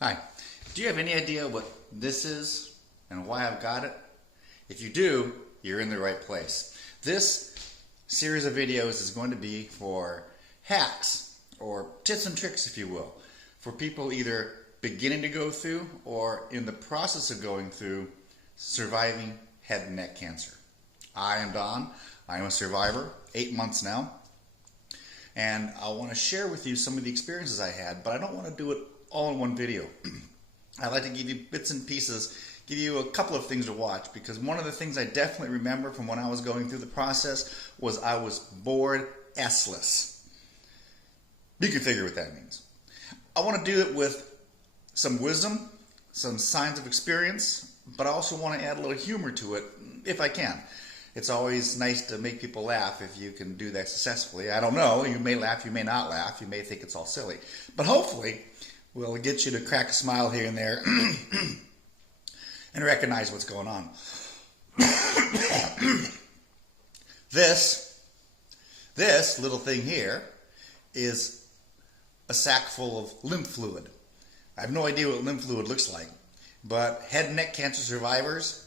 Hi. Do you have any idea what this is and why I've got it? If you do, you're in the right place. This series of videos is going to be for hacks or tips and tricks, if you will, for people either beginning to go through or in the process of going through surviving head and neck cancer. I am Don. I am a survivor, 8 months now. And I want to share with you some of the experiences I had, but I don't want to do it all in one video. I like to give you bits and pieces, give you a couple of things to watch, because one of the things I definitely remember from when I was going through the process was I was bored S-less. You can figure what that means. I want to do it with some wisdom, some signs of experience, but I also want to add a little humor to it if I can. It's always nice to make people laugh if you can do that successfully. I don't know, you may laugh, you may not laugh, you may think it's all silly, but hopefully we'll get you to crack a smile here and there and recognize what's going on. This little thing here is a sack full of lymph fluid. I have no idea what lymph fluid looks like, but head and neck cancer survivors,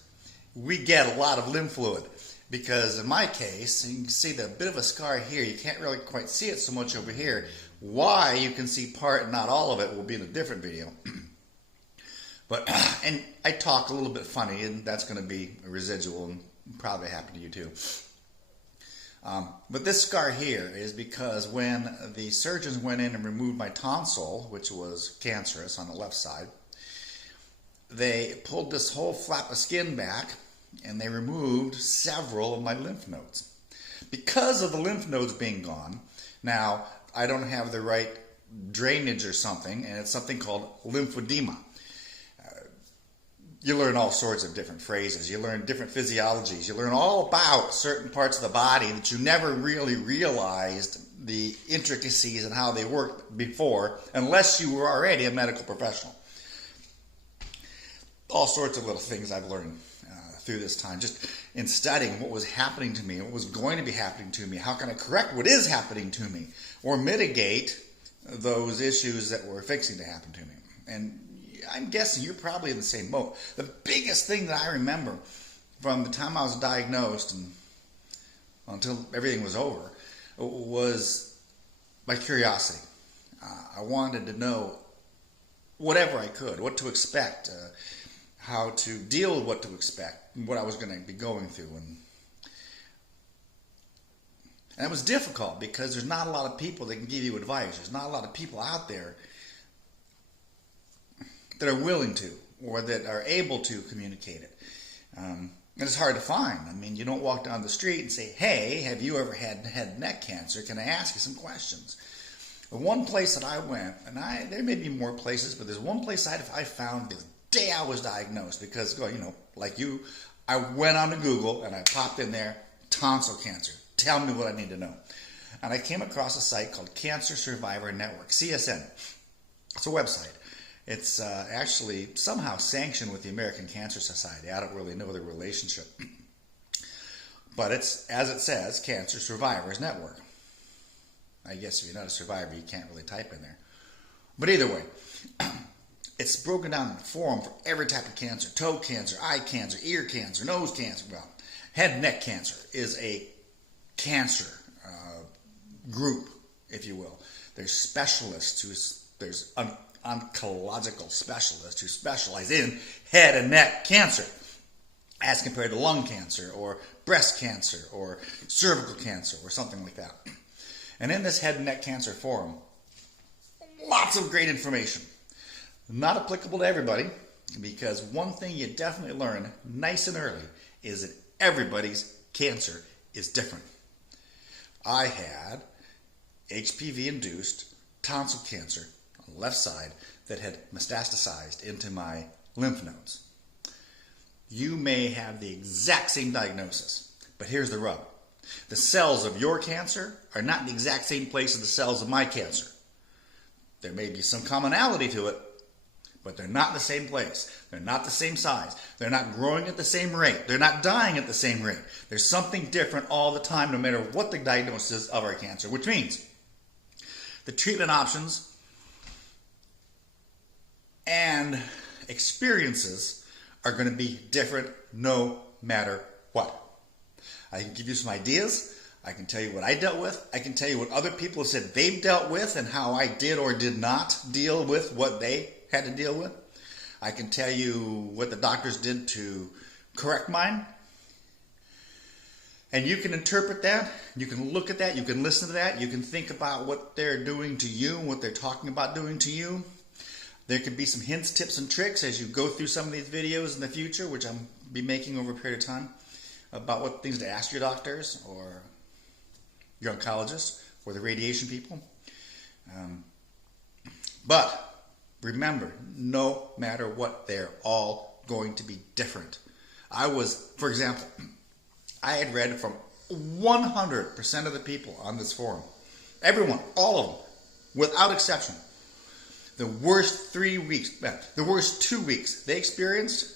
we get a lot of lymph fluid. Because in my case, you can see the bit of a scar here. You can't really quite see it so much over here. Why you can see part and not all of it will be in a different video. But and I talk a little bit funny, and that's going to be a residual and probably happen to you too. But this scar here is because when the surgeons went in and removed my tonsil, which was cancerous on the left side, they pulled this whole flap of skin back and they removed several of my lymph nodes. Because of the lymph nodes being gone, now I don't have the right drainage or something, and it's something called lymphedema. You learn all sorts of different phrases. You learn different physiologies. You learn all about certain parts of the body that you never really realized the intricacies and how they worked before, unless you were already a medical professional. All sorts of little things I've learned through this time, just in studying what was happening to me, what was going to be happening to me, how can I correct what is happening to me, or mitigate those issues that were fixing to happen to me. And I'm guessing you're probably in the same boat. The biggest thing that I remember from the time I was diagnosed and until everything was over was my curiosity. I wanted to know whatever I could, what to expect, how to deal with what to expect, what I was going to be going through. And it was difficult because there's not a lot of people that can give you advice. There's not a lot of people out there that are willing to or that are able to communicate it. And it's hard to find. I mean, you don't walk down the street and say, hey, have you ever had head and neck cancer? Can I ask you some questions? The one place that I went, and there may be more places, but there's one place I found the day I was diagnosed, because, you know, like you, I went on to Google and I popped in there, tonsil cancer. Tell me what I need to know. And I came across a site called Cancer Survivor Network, CSN. It's a website. It's actually somehow sanctioned with the American Cancer Society. I don't really know the relationship. But it's, as it says, Cancer Survivors Network. I guess if you're not a survivor, you can't really type in there. But either way, it's broken down in a forum for every type of cancer: toe cancer, eye cancer, ear cancer, nose cancer. Well, head and neck cancer is a cancer group, if you will. There's specialists there's oncological specialists who specialize in head and neck cancer, as compared to lung cancer or breast cancer or cervical cancer or something like that. And in this head and neck cancer forum, lots of great information. Not applicable to everybody, because one thing you definitely learn nice and early is that everybody's cancer is different. I had HPV-induced tonsil cancer on the left side that had metastasized into my lymph nodes. You may have the exact same diagnosis, but here's the rub. The cells of your cancer are not in the exact same place as the cells of my cancer. There may be some commonality to it, but they're not in the same place. They're not the same size. They're not growing at the same rate. They're not dying at the same rate. There's something different all the time, no matter what the diagnosis is of our cancer, which means the treatment options and experiences are going to be different no matter what. I can give you some ideas. I can tell you what I dealt with. I can tell you what other people have said they've dealt with and how I did or did not deal with what they had to deal with. I can tell you what the doctors did to correct mine. And you can interpret that. You can look at that. You can listen to that. You can think about what they're doing to you and what they're talking about doing to you. There could be some hints, tips, and tricks as you go through some of these videos in the future, which I'll be making over a period of time, about what things to ask your doctors or your oncologist or the radiation people. But remember, no matter what, they're all going to be different. For example, I had read from 100% of the people on this forum, everyone, all of them, without exception, the worst 2 weeks they experienced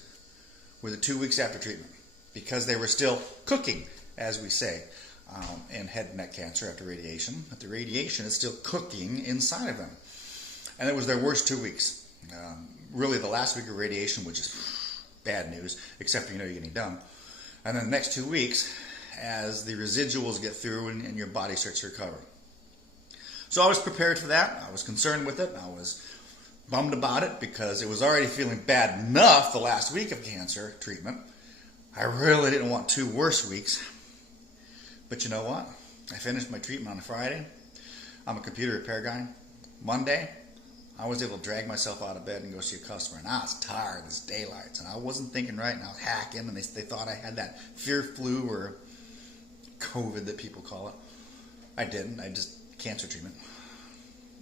were the 2 weeks after treatment, because they were still cooking, as we say, in head and neck cancer after radiation. But the radiation is still cooking inside of them. And it was their worst 2 weeks. Really, the last week of radiation, which is bad news, except you're getting done. And then the next 2 weeks, as the residuals get through and your body starts to recover. So I was prepared for that. I was concerned with it. I was bummed about it because it was already feeling bad enough the last week of cancer treatment. I really didn't want 2 worse weeks. But you know what? I finished my treatment on a Friday. I'm a computer repair guy. Monday, I was able to drag myself out of bed and go see a customer. And I was tired as daylights. And I wasn't thinking right. And I was hacking. And they thought I had that fear flu or COVID that people call it. I didn't. I just cancer treatment.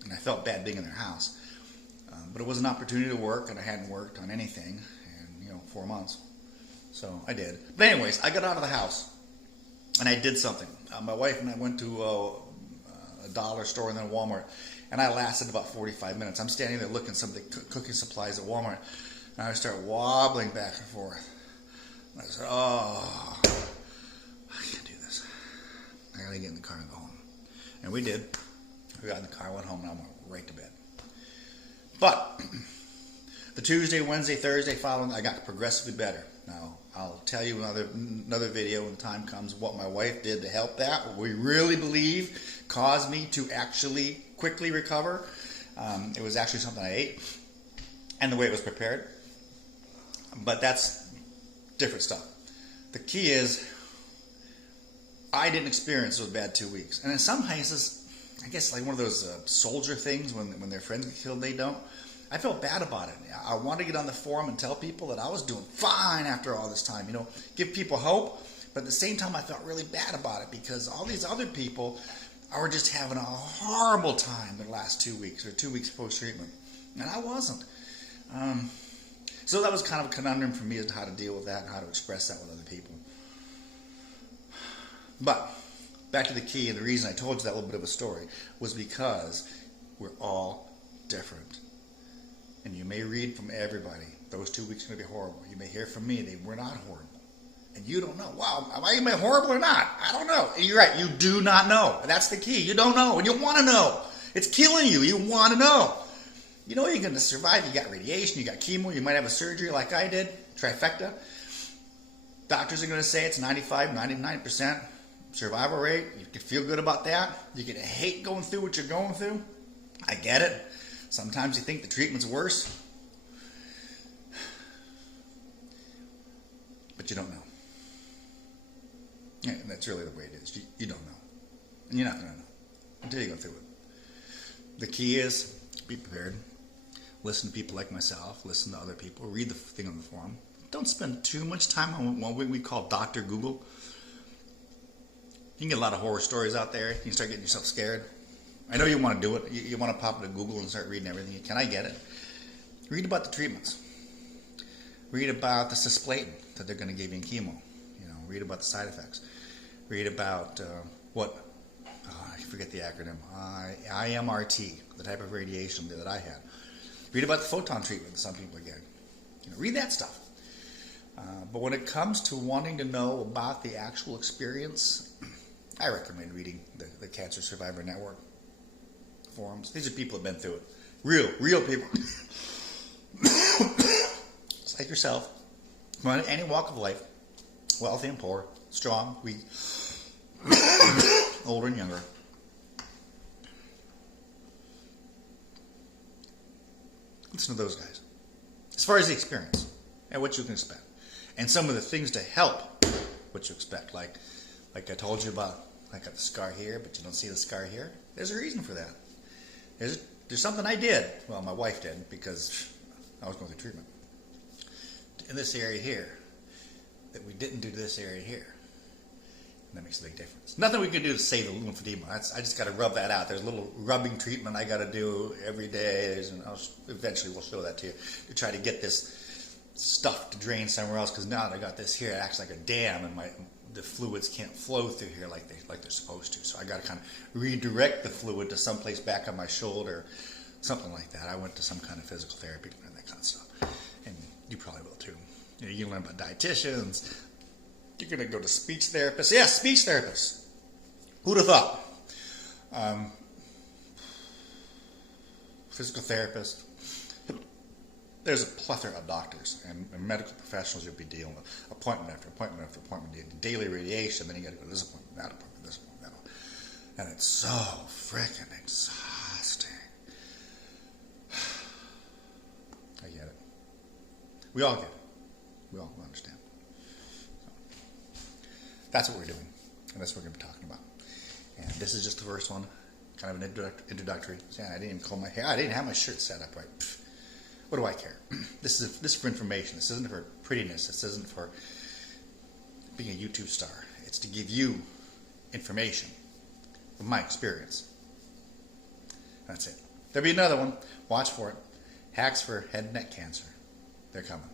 And I felt bad being in their house. But it was an opportunity to work. And I hadn't worked on anything in 4 months. So I did. But anyways, I got out of the house. And I did something. My wife and I went to a dollar store and then Walmart. And I lasted about 45 minutes. I'm standing there looking at some of the cooking supplies at Walmart. And I start wobbling back and forth. And I said, oh, I can't do this. I got to get in the car and go home. And we did. We got in the car, went home, and I went right to bed. But the Tuesday, Wednesday, Thursday following, I got progressively better. Now, I'll tell you another video when the time comes what my wife did to help that. What we really believe caused me to actually quickly recover. It was actually something I ate and the way it was prepared. But that's different stuff. The key is I didn't experience those bad 2 weeks. And in some cases, I guess like one of those soldier things when their friends get killed, they don't. I felt bad about it. I wanted to get on the forum and tell people that I was doing fine after all this time. Give people hope. But at the same time, I felt really bad about it because all these other people were just having a horrible time the last 2 weeks or 2 weeks post-treatment. And I wasn't. So that was kind of a conundrum for me as to how to deal with that and how to express that with other people. But back to the key, and the reason I told you that little bit of a story was because we're all different. And you may read from everybody, those 2 weeks are going to be horrible. You may hear from me, they were not horrible. And you don't know. Wow, am I horrible or not? I don't know. And you're right, you do not know. That's the key. You don't know, and you want to know. It's killing you. You want to know. You know you're going to survive. You got radiation, you got chemo, you might have a surgery like I did, trifecta. Doctors are going to say it's 95, 99% survival rate. You can feel good about that. You're going to hate going through what you're going through. I get it. Sometimes you think the treatment's worse. But you don't know. Yeah, and that's really the way it is. You don't know. And you're not going to know until you go through it. The key is be prepared. Listen to people like myself. Listen to other people. Read the thing on the forum. Don't spend too much time on what we call Dr. Google. You can get a lot of horror stories out there. You can start getting yourself scared. I know you want to do it. You want to pop into Google and start reading everything. Can I get it? Read about the treatments. Read about the cisplatin that they're going to give you in chemo. Read about the side effects. Read about I forget the acronym, IMRT, the type of radiation that I had. Read about the photon treatment that some people are getting. Read that stuff. But when it comes to wanting to know about the actual experience, I recommend reading the Cancer Survivor Network forums. These are people who have been through it. Real people. just like yourself, from any walk of life, wealthy and poor, strong, weak, older and younger. Listen to those guys. As far as the experience and what you can expect, and some of the things to help what you expect, like I told you about, I got the scar here, but you don't see the scar here. There's a reason for that. There's something I did. Well, my wife did, because I was going through treatment in this area here that we didn't do to this area here. And that makes a big difference. Nothing we can do to save the lymphedema. I just got to rub that out. There's a little rubbing treatment I got to do every day. Eventually we'll show that to you, to try to get this stuff to drain somewhere else, because now that I got this here, it acts like a dam, and the fluids can't flow through here like they're supposed to. So I got to kind of redirect the fluid to someplace back on my shoulder, something like that. I went to some kind of physical therapy to learn that kind of stuff, and you probably will too. You learn about dietitians. You're going to go to speech therapists. Yeah, speech therapists. Who'd have thought? Physical therapist. There's a plethora of doctors and medical professionals you'll be dealing with. Appointment after appointment after appointment. Daily radiation. Then you got to go to this appointment, that appointment, this appointment, that appointment. And it's so freaking exhausting. I get it. We all get it. We all understand. That's what we're doing, and that's what we're going to be talking about. And this is just the first one, kind of an introductory. See, I didn't even comb my hair. I didn't have my shirt set up right. Pfft. What do I care? This is for information. This isn't for prettiness. This isn't for being a YouTube star. It's to give you information from my experience. That's it. There'll be another one. Watch for it. Hacks for head and neck cancer. They're coming.